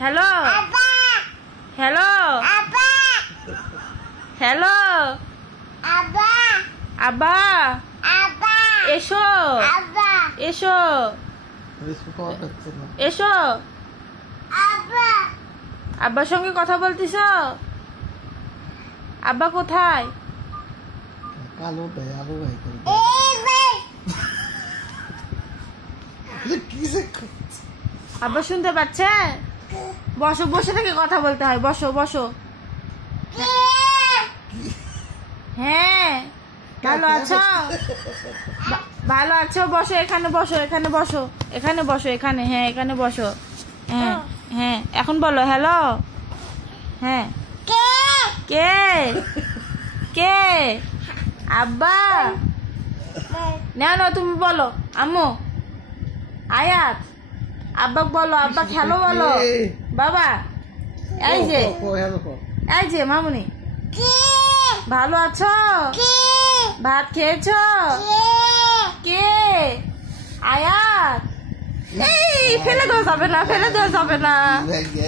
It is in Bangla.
হ্যালো হ্যালো হ্যালো আব্বা এসো এসো এসো আব্বার সঙ্গে কথা বলতিস? আব্বা কোথায়? আব্বা শুনতে পাচ্ছে? বসো, বসে থেকে কথা বলতে হয়। বসো বসো। হ্যাঁ ভালো আছো? ভালো আছো? বসো, এখানে বসো, এখানে বসো, এখানে বসো, এখানে। হ্যাঁ এখানে বসো। হ্যাঁ হ্যাঁ এখন বলো হ্যালো। হ্যাঁ কে কে? আব্বা না না তুমি বলো। আম্মু আয়াত আব্বা বলো, আব্বা খেলো বলো। বাবা এই যে, এই যে মামুনি ভালো আছো? ভাত খেয়েছো? কে? আয়াত। এই ফেলে দেওয়া যাবে না, ফেলে দেওয়া যাবে না।